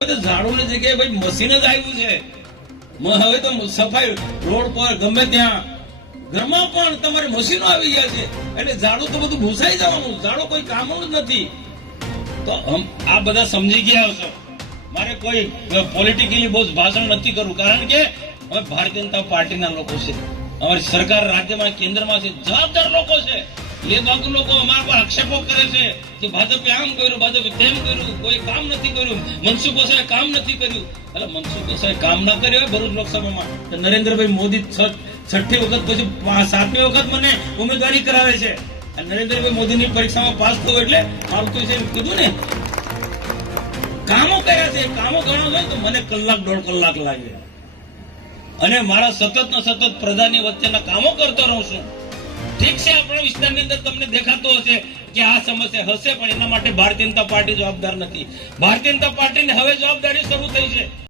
ઝાડુની જગ્યાએ ભાઈ મશીન જ આવ્યું છે. હવે તો સફાઈ રોડ પર ગમે ત્યાં ઘરમાં પણ તમારે મશીનો આવી ગયા છે. એટલે ઝાડુ તો બધું ભૂસાઈ જવાનું. ઝાડુ કોઈ કામનું જ નથી. તો આ બધા સમજી ગયા હશો. મારે કોઈ પોલિટિકલી બહુ ભાષણ નથી કરવું, કારણ કે અમે ભારતીય જનતા પાર્ટીના લોકો છે. અમારી સરકાર રાજ્યમાં કેન્દ્રમાં છે, જવાબદાર લોકો છે. એ બાજુ લોકો અમારા પર આક્ષેપો કરે છે કે ભાજપે આમ કર્યું, ભાજપે તેમ કર્યું, કોઈ કામ નથી કર્યું, મનસુખ વસાવાએ કામ નથી કર્યું. એટલે મનસુખ વસાવાએ કામ ના કર્યું હોય ભરૂચ લોકસભામાં, તો નરેન્દ્રભાઈ મોદી છઠ્ઠી વખત પછી 7મી વખત મને ઉમેદવારી કરાવે છે. નરેન્દ્રભાઈ મોદીની પરીક્ષામાં પાસ થયું એટલે મારું તો કીધું ને કામો કર્યા છે. કામો ગણવા હોય તો મને કલાક 1.5 કલાક લાગે, અને મારા સતત ને સતત પ્રજાની વચ્ચેના કામો કરતો રહું છું. ઠીક છે, આપણા વિસ્તારની અંદર તમને દેખાતો હશે કે આ સમસ્યા હશે, પણ એના માટે ભારતીય જનતા પાર્ટી જવાબદાર નથી. ભારતીય જનતા પાર્ટીને હવે જવાબદારી શરૂ થઈ છે.